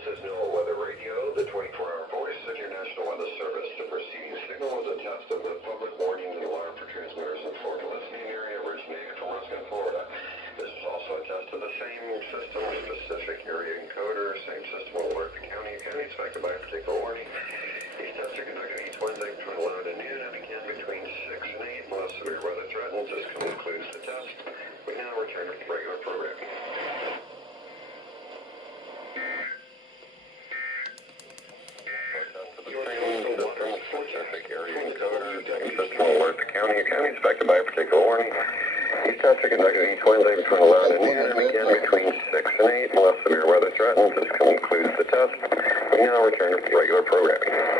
This is NOAA Weather Radio, the 24-hour voice of your National Weather Service. The preceding signal is a test of the public warning and alarm for transmitters in Florida listening area originated from Ruskin, Florida. This is also a test of the same system-specific area encoder. Same system will alert the county. County is affected by a particular warning. These tests are conducted each Wednesday between 11 and noon and begin between 6 and 8 unless severe weather threatens. This concludes the test. We now return to regular programming. Specific area encoder. Same system will alert the county. Your county is affected by a particular warning. These tests are conducted each Wednesday between 11 and noon and again between 6 and 8 unless severe weather threatens. This concludes the test. We now return to regular programming.